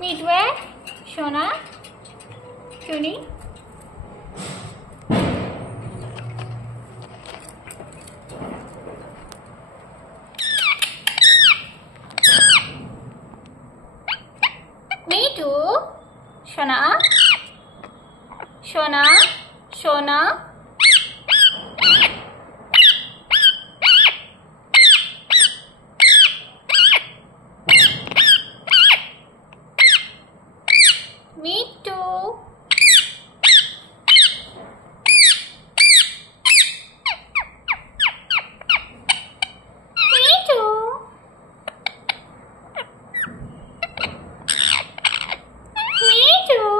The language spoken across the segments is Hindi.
मिठू है सोना, क्यों नहीं? मिठू सोना, सोना, सोना, मिठू, मिठू, मिठू,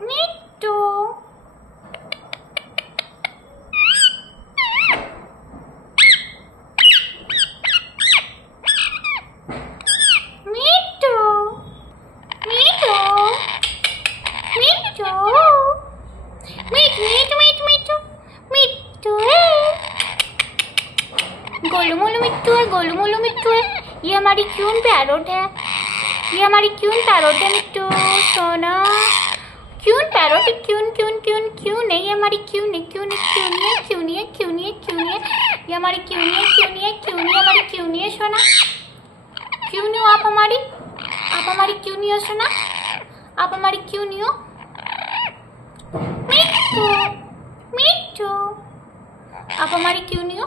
मिठू, मिठू, मिठू, मिठू, मिठू, मिठू, मिठू, मिठू, मिठू है, गोलू मोलू मिठू है, गोलू मोलू मिठू है। ये हमारी क्यून पैरोट है, ये हमारी क्यून पैरोट है मिठू सोना। क्यून पैरोट, क्यून क्यून क्यून क्यून नहीं, ये हमारी क्यून है, क्यून है, क्यून है, क्यून है, क्यून है, क्यून है। ये हमारी क्यून है, क्यून है, क्यून है, हमारी क्यून है सोना। क्यों नहीं हो आप हमारी? आप हमारी क्यों नहीं हो सोना? आप हमारी क्यों नहीं हो? मिठू, मिठू, आप हमारी क्यों नहीं हो?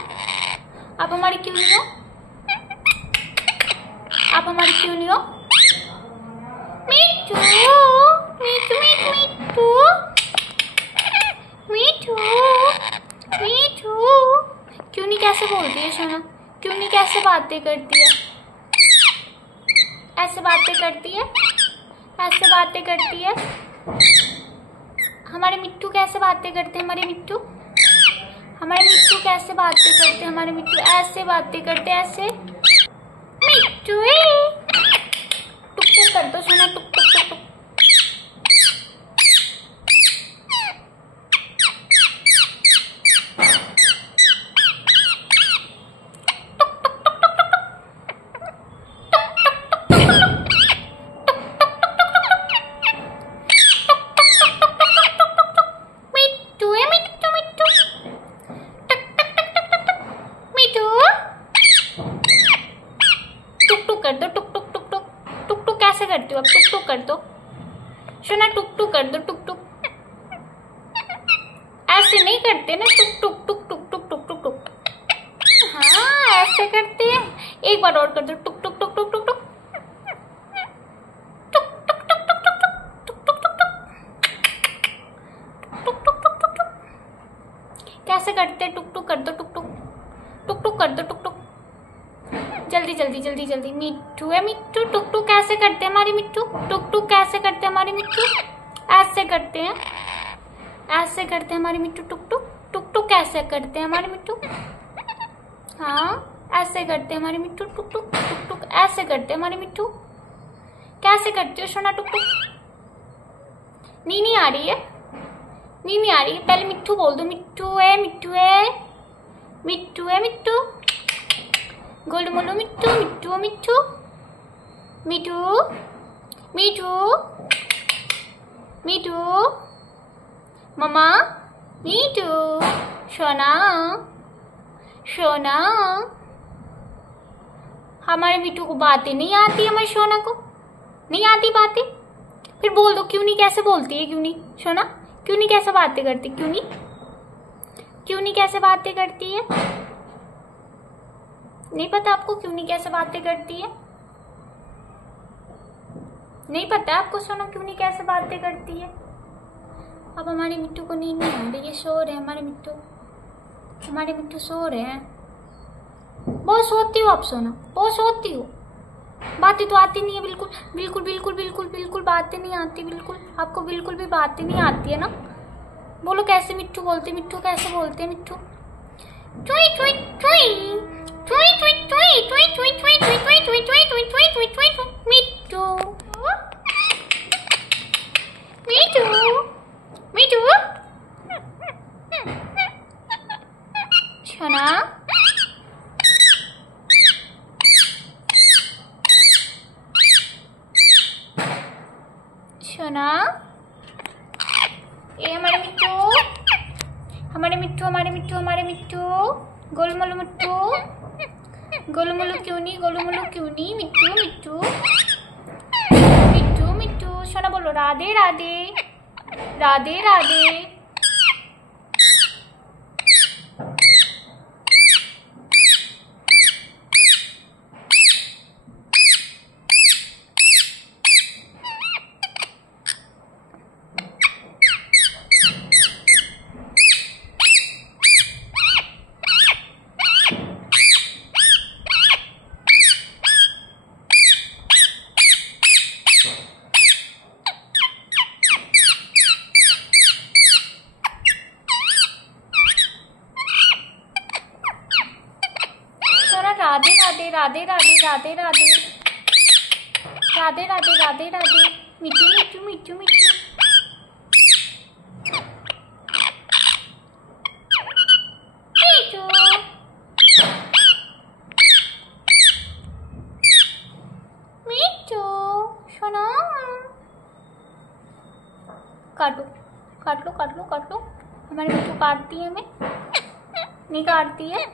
आप हमारी क्यों नहीं हो? आप हमारी क्यों नहीं हो? मिठू, मिठू, मिठू, मिठू, मिठू, मिठू, क्यों नहीं कैसे बोलती है सोना? क्यों नहीं कैसे बातें करती है? ऐसे बातें करती है, ऐसे बातें करती है। हमारे मिट्टू कैसे बातें करते हैं? हमारे मिट्टू, हमारे मिट्टू कैसे बातें करते हैं? हमारे मिट्टू ऐसे बातें करते हैं, ऐसे। मिट्टू टुक टुक कर दो सोना, टुक टुक टुक टुक। कर दो टुक टुक टुक टुक। टुक टुक कैसे करती हो अब? टुक टुक कर दो सोना, टुक टुक कर दो, टुक टुक। ऐसे नहीं करते ना, टुक टुक टुक टुक टुक टुक टुक टुक। हाँ ऐसे करते हैं। एक बार और कर दो, टुक टुक टुक टुक टुक टुक। कैसे करते? टुक टुक कर दो, टुक टुक, टुक टुक कर दो, टुक टुक। जल्दी जल्दी जल्दी जल्दी। मिट्टू है मिट्टू, टुक टुक कैसे करते हैं हमारी मिट्टू? टुक टुक कैसे करते हैं हमारी मिट्टू? ऐसे करते हैं, ऐसे करते हैं हमारी मिट्टू। टुक टुक, टुक टुक कैसे करते हैं हमारी मिट्टू? हाँ ऐसे करते हैं हमारी मिट्टू। टुक टुक टुक टुक ऐसे करते हैं हमारी मिट्टू। कैसे करते हो सोना टुक टुक? नीनी आ रही है, नीनी आ रही है। पहले मिट्टू बोल दो, मिट्टू है मिट्टू है, मिट्टू है मिट्टू। गोलू मोलू मिट्टू, मिट्टू मिट्टू, मिट्टू मिट्टू, मिट्टू मम्मा, मिट्टू सोना, सोना। हमारे मिट्टू को बातें नहीं आती, हमारे सोना को नहीं आती बातें। फिर बोल दो क्यों नहीं, कैसे बोलती है? क्यों नहीं सोना? क्यों नहीं कैसे बातें करती? क्यों नहीं, क्यों नहीं कैसे बातें करती है? नहीं पता आपको क्यों नहीं कैसे बातें करती है? नहीं पता आपको सोना क्यों नहीं कैसे बातें करती है? अब हमारे मिट्टू को नींद नहीं आ रही है, सो रहे हैं हमारे मिट्टू, हमारे मिट्टू सो रहे हैं। बहुत सोती हो आप सोना, बहुत सोती हो। बातें तो आती नहीं है बिल्कुल बिल्कुल बिल्कुल बिल्कुल बिल्कुल बातें नहीं आती बिल्कुल। आपको बिल्कुल भी बातें नहीं आती है ना। बोलो कैसे मिट्टू बोलते, मिट्टू कैसे बोलते हैं मिट्टू? टुई टुई टुई टुई टुई टुई टुई टुई टुई टुई टुई टुई टुई टुई टुई टुई टुई मिट्टू मिट्टू मिट्टू सोना सोना ये हमारे मिट्टू हमारे मिट्टू हमारे मिट्टू हमारे मिट्टू गोलमोलू मिट्टू गोलमोलू क्यों नहीं मिट्टू मिट्टू मिट्टू मिट्टू सोना बोलो राधे राधे राधे राधे। राधे राधे राधे राधे राधे राधे राधे राधे राधे राधे मिट्टू मिट्टू मिट्टू मिट्टू मिट्टू सोना काटो काट लो काट लो काट लो। हमारी मिट्टू काटती है हमें नहीं काटती है।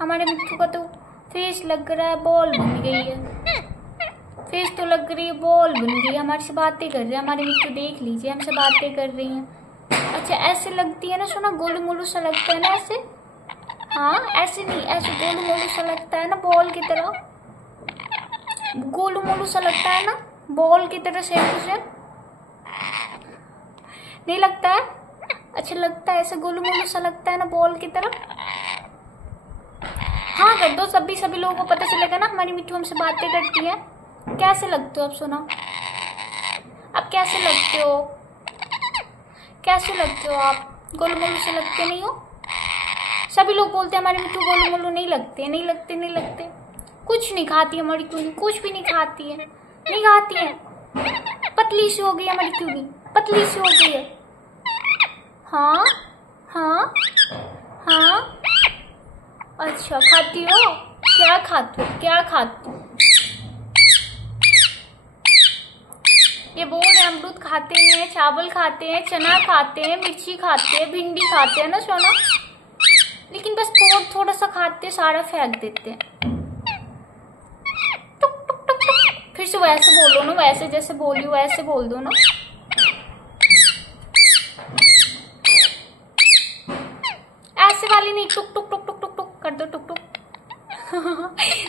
हमारे मिट्टू का तो फेस लग रहा है बॉल बन गई है। फेस तो लग रही है बॉल बन गई है। हमारे से बातें कर रहे हैं हमारे मिट्टू, देख लीजिए हमसे बातें कर रही हैं। अच्छा ऐसे लगती है ना सोना, गोलू मोलू सा लगता है ना ऐसे। हाँ ऐसे नहीं, ऐसे गोलू मोलू सा लगता है ना बॉल की तरह, गोलू मोलू सा लगता है ना बॉल की तरह सेम टू सेम। नहीं लगता है? अच्छा लगता है ऐसे गोलू मोलू सा लगता है ना बॉल की तरह। हाँ कर दो, सभी लोगों को पता चलेगा ना हमारी मिट्टू हमसे बातें करती है। कैसे लगते हो आप सोना? आप कैसे लगते हो? कैसे लगते हो आप? गोलू मोलू से लगते नहीं हो? सभी लोग बोलते हैं हमारी मिट्टू गोलू मोलू नहीं लगते नहीं लगते नहीं लगते। कुछ नहीं खाती हमारी क्यूनी, कुछ भी नहीं खाती है, नहीं खाती है। पतली सी हो गई हमारी क्यूनी, पतली सी हो गई है। हाँ हाँ हाँ अच्छा खाती हो? क्या खाती हो? क्या खाती हो? ये बोल रहे अमरूद खाते हैं, चावल खाते हैं, चना खाते हैं, मिर्ची खाते हैं, भिंडी खाते हैं ना सोना, लेकिन बस थोड़ा सा खाते सारा फेंक देते हैं। टुक टुक टुक टुक। फिर से वैसे बोलो ना, वैसे जैसे बोली वैसे बोल दो ना। ऐसे वाली नहीं, टुक टुक टुक टुक टुक टुक कर दो, टुक टुक।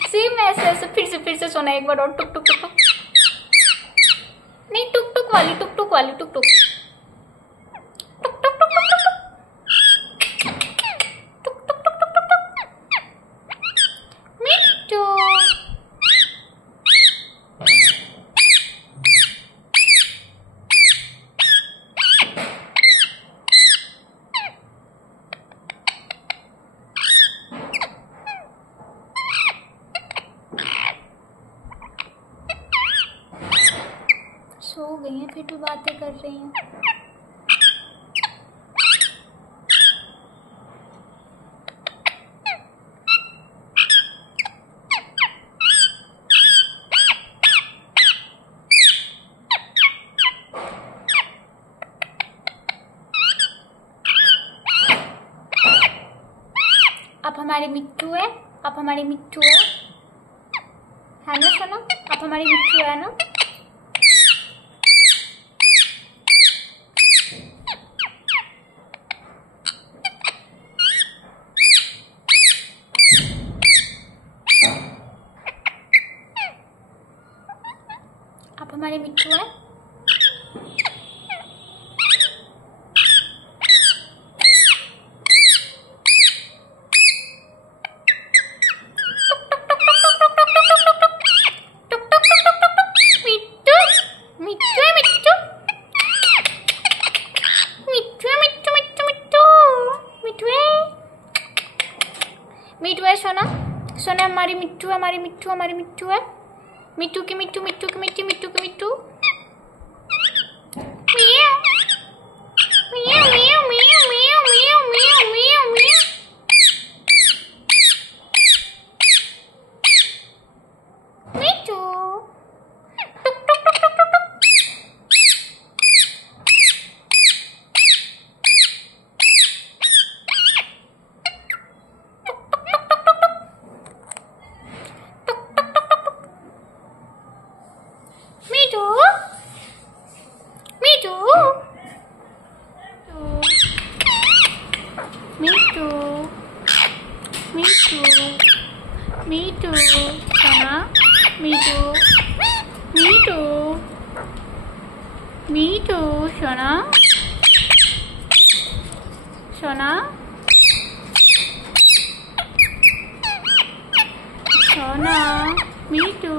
सेम ऐसे ऐसे फिर से सोना एक बार और, टुक टुक टुक टुक। नहीं टुक टुक वाली, टुक टुक वाली, टुक टुक टुक टुक टुक टुक टुक टुक टुक टुक टुक टुक। मिट्टू सो गई हैं फिर भी बातें कर रही हैं। आप हमारे मिट्टू है, आप हमारे मिट्टू है ना सोना? आप हमारी मिट्टू है ना? आप हमारे मिट्टू हैं? हमारी मिट्टू हमारी मिट्टू हमारी मिट्टू है। मिट्टू की मिट्टू मिट्टू की मिट्टू मिट्टू की मिट्टू। मियाओ मियाओ मियाओ मियाओ मियाओ मियाओ मियाओ मियाओ मियाओ। मिट्टू टुक टुक टुक टुक टुक टुक। मिट्टू मिट्टू मिट्टू मिट्टू मिट्टू सोना मिट्टू मिट्टू मिट्टू सोना सोना सोना मिट्टू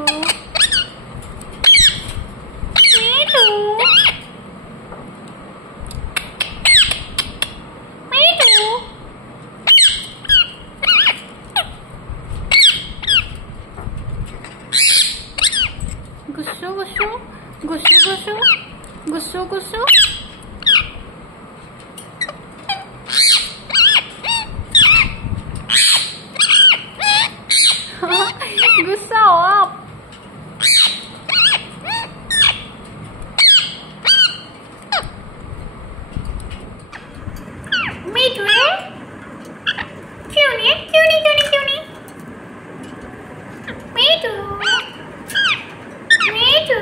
मिट्टू मिट्टू। गुस्सू गुस्सू गुस्सू गुस्सू गुस्सू गुस्सू। गुस्सा हो आप। मिट्टू क्यों नहीं क्यों नहीं क्यों नहीं क्यों नहीं। मिट्टू मिट्टू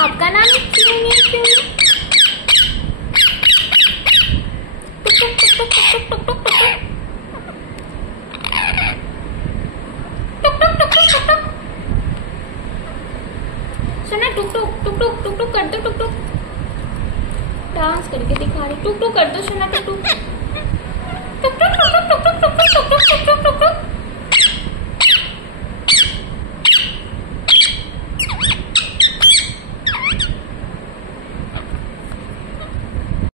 आपका नाम है क्यूनी क्यूनी। टुक टुक टुक टुक टुक टुक टुक टुक टुक टुक टुक टुक टुक। सुना टुक टुक टुक टुक टुक टुक कर दो टुक टुक। डांस करके दिखा रही टुक टुक कर दो सुना टुक टुक टुक टुक टुक टुक टुक टुक टुक टुक टुक टुक टुक टुक।